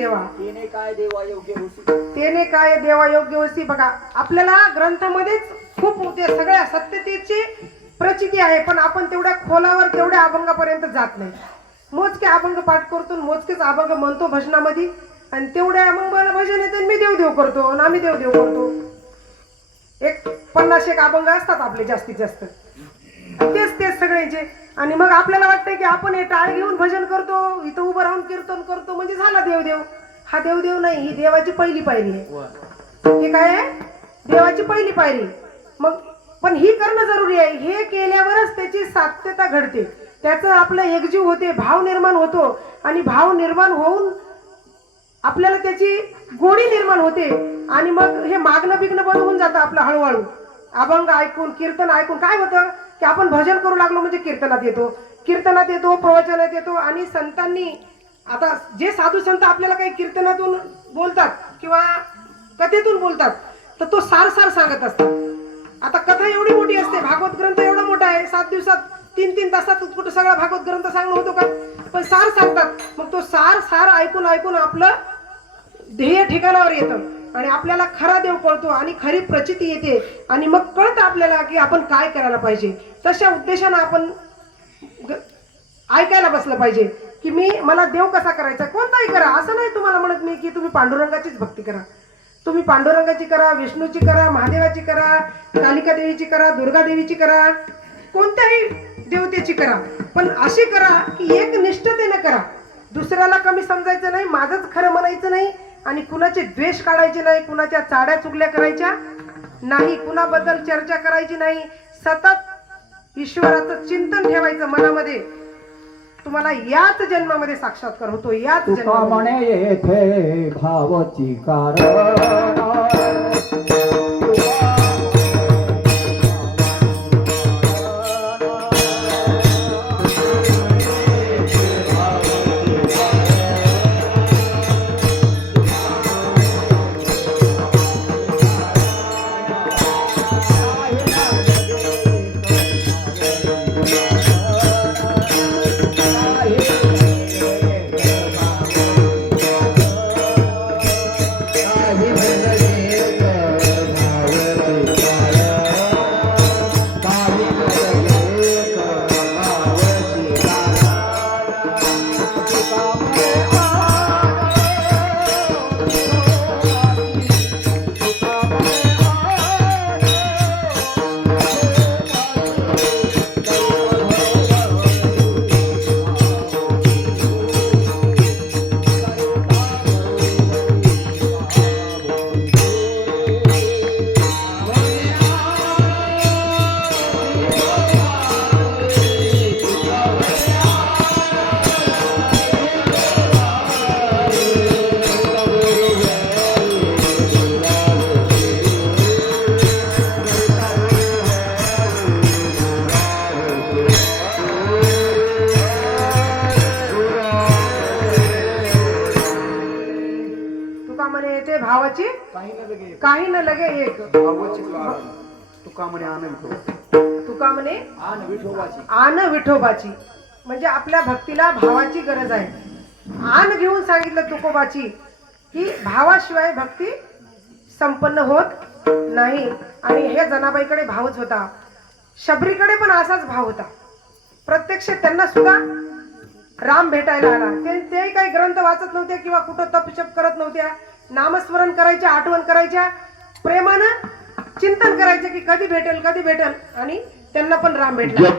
शिवाय देवा योग्य वस्ती? बघा आपल्याला ग्रंथामध्येच खूप ते सगळ्या सत्यतेची प्रचिती आहे पण आपण तेवढ्या खोलावर तेवढ्या अभंगापर्यंत जात नाही. मोजके अभंग पाठ करतो मोजकेच अभंग म्हणतो भजनामध्ये. आणि तेवढ्या मला भजन येते आणि मी देवदेव करतो आणि आम्ही देवदेव करतो. एक पन्नास एक अभंग असतात आपले जास्तीत जास्त. तेच तेच सगळ्यांचे. आणि मग आपल्याला वाटतंय की आपण हे टाळ घेऊन भजन करतो इथं उभं राहून कीर्तन करतो म्हणजे झाला देवदेव. हा देवदेव नाही ही देवाची पहिली पायरी आहे. हे काय आहे? देवाची पहिली पायरी. मग पण ही करणं जरुरी आहे. हे केल्यावरच त्याची सात्यता घडते. त्याचं आपलं एकजीव होते भाव निर्माण होतो. आणि भाव निर्माण होऊन आपल्याला त्याची गोडी निर्माण होते. आणि मग हे मागणं बिगणं बंद होऊन जातं आपलं हळूहळू. अभंग ऐकून कीर्तन ऐकून काय होतं? की आपण भजन करू लागलो म्हणजे कीर्तनात येतो. कीर्तनात येतो प्रवचनात येतो. आणि संतांनी आता जे साधू संत आपल्याला काही कीर्तनातून बोलतात किंवा कथेतून बोलतात तर तो सार सार सांगत असतात. आता कथा एवढी मोठी असते भागवत ग्रंथ एवढा मोठा आहे सात दिवसात तीन तीन तासात कुठं सगळा भागवत ग्रंथ सांगणं होतो का? पण सार सांगतात. मग तो सार सार ऐकून ऐकून आपलं ध्येय ठिकाणावर येतं आणि आपल्याला खरा देव कळतो आणि खरी प्रचिती येते आणि मग कळतं आपल्याला की आपण काय करायला पाहिजे. तशा उद्देशानं आपण ग- ऐकायला बसलं पाहिजे. की मी मला देव कसा करायचा? कोणताही करा. असं नाही तुम्हाला म्हणत मी की तुम्ही पांडुरंगाचीच भक्ती करा. तुम्ही पांडुरंगाची करा विष्णूची करा महादेवाची करा कालिका देवीची करा दुर्गा देवीची करा. कोणत्याही देवतेची करा. पण अशी करा की एक निष्ठतेने करा. दुसऱ्याला कमी समजायचं नाही माझंच खरं म्हणायचं नाही आणि कुणाचे द्वेष काढायचे नाही कुणाच्या चाड्या चुगल्या करायच्या नाही कुणाबद्दल चर्चा करायची नाही. सतत ईश्वराचं चिंतन ठेवायचं मनामध्ये. तुम्हाला याच जन्मामध्ये साक्षात्कार होतो याच तुका जन्मामध्ये. म्हणे येथे भावची कारण काही न लगे एक. तुका म्हणे आनंद तुका म्हणे? आन विठोबाची. आन विठोबाची. म्हणजे आपल्या भक्तीला भावाची गरज आहे. आन घेऊन सांगितलं तुकोबाची की भावाशिवाय भक्ती संपन्न होत नाही. आणि हे जनाबाईकडे भावच होता. शबरीकडे पण असाच भाव होता. प्रत्यक्ष त्यांना सुद्धा राम भेटायला आला. ते काही ग्रंथ वाचत नव्हते किंवा कुठं तपशप करत नव्हत्या. नामस्मरण करायच्या आठवण करायच्या प्रेमानं चिंतन करायचं की कधी भेटेल कधी भेटेल आणि त्यांना पण राम भेटला.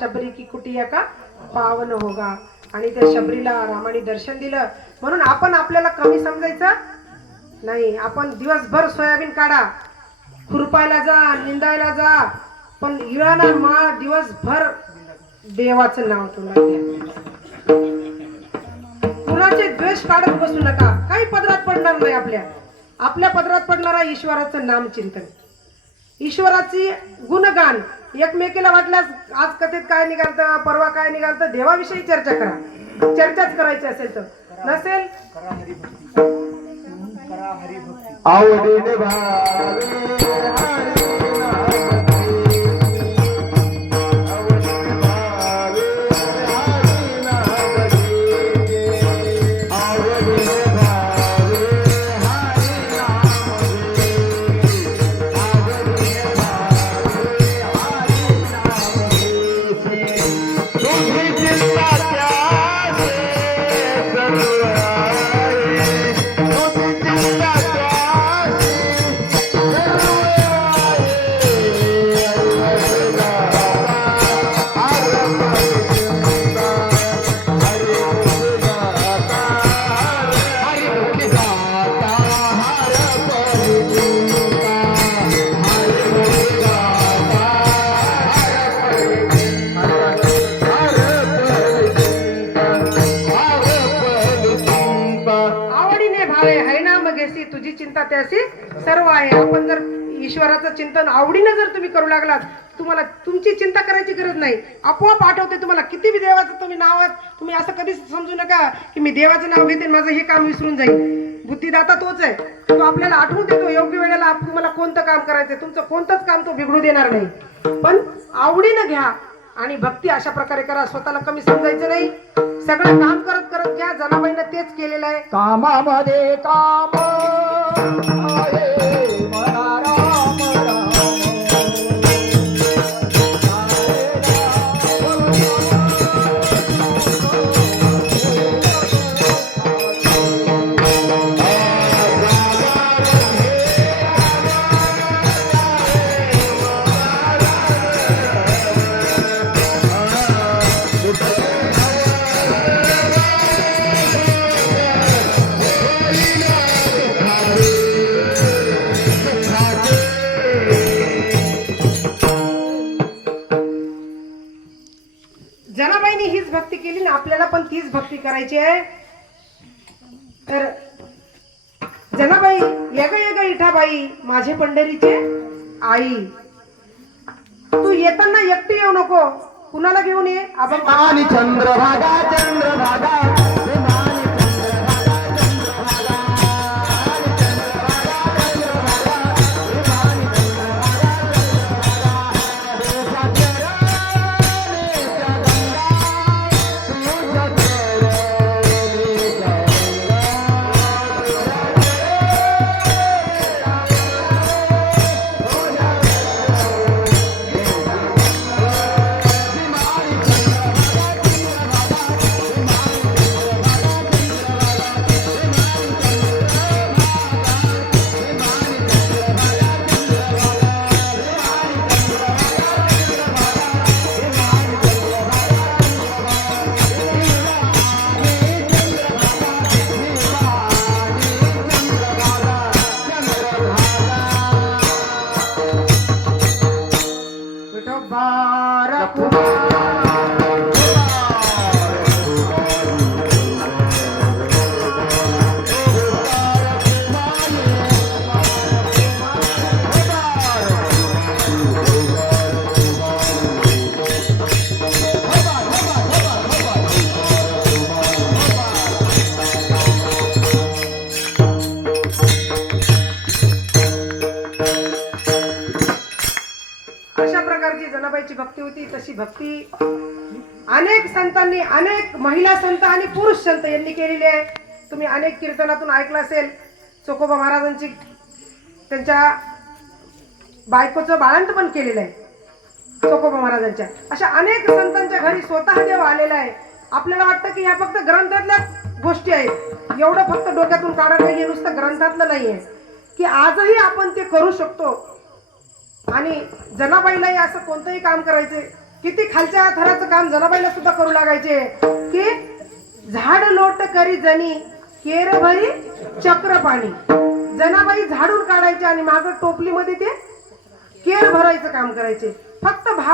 शबरी की कुटिया का? पावन होगा. आणि त्या शबरीला रामाने दर्शन दिलं. म्हणून आपण आपल्याला कमी समजायचं? नाही. आपण दिवसभर सोयाबीन काढा. खुरपायला जा निंदायला जा. पण इळाना मा दिवसभर देवाचं नाव तुला कुणाचे द्वेष काढत बसू नका. काही पदरात पडणार नाही आपल्या. आपल्या पदरात पडणारा ईश्वराचं नाम चिंतन ईश्वराची गुणगान. एकमेकीला वाटल्यास आज कथेत काय निघालतं परवा काय निघालतं देवाविषयी चर्चा करा. चर्चाच करायची असेल तर. नसेल? आवडीने भावे असे सर्व आहे. आपण जर ईश्वराचं चिंतन आवडीनं जर तुम्ही करू लागलात तुम्हाला तुमची चिंता करायची गरज नाही. आपोआप आठवते तुम्हाला किती बी देवाचं तुम्ही नाव तुम्ही असं कधीच समजू नका की मी देवाचं नाव घेते माझं हे काम विसरून जाईल बुद्धिदाता तोच आहे. तो आपल्याला आठवून देतो योग्य वेळेला तुम्हाला कोणतं काम करायचंय तुमचं कोणतंच काम तो बिघडू देणार नाही. पण आवडीनं घ्या आणि भक्ती अशा प्रकारे करा. स्वतःला कमी समजायचं नाही. सगळं काम करत करत घ्या. जनाबाईनं तेच केलेलं आहे. कामामध्ये काम. आहे जनाबाईने हीच भक्ती केली ना आपल्याला पण तीच भक्ती करायची आहे. तर जनाबाई येग येग इठाबाई माझे पंढरीचे आई. तू येताना एकटी येऊ नको. कुणाला घेऊन ये? आपण आणि चंद्रभागा चंद्रभागा. संतांनी अनेक महिला संत आणि पुरुष संत यांनी केलेली आहे. तुम्ही अनेक कीर्तनातून ऐकलं असेल. चोकोबा महाराजांची त्यांच्या बायकोचं बाळंत पण केलेलं आहे. चोकोबा महाराजांच्या. अशा अनेक संतांच्या घरी स्वतः देव आलेला आहे. आपल्याला वाटतं की ह्या फक्त ग्रंथातल्याच गोष्टी आहेत. एवढं फक्त डोक्यातून काढत नाही हे नुसतं ग्रंथातलं नाही आहे की आजही आपण ते करू शकतो. आणि जनाबाईलाही असं कोणतंही काम करायचे किती खालच्या थराचं काम जनाबाईला सुद्धा करू लागायचे? की झाड लोट करी जणी केर भरी चक्र पाणी. जनाबाई झाडून काढायचे आणि माग टोपलीमध्ये ते केर भरायचं काम करायचे. फक्त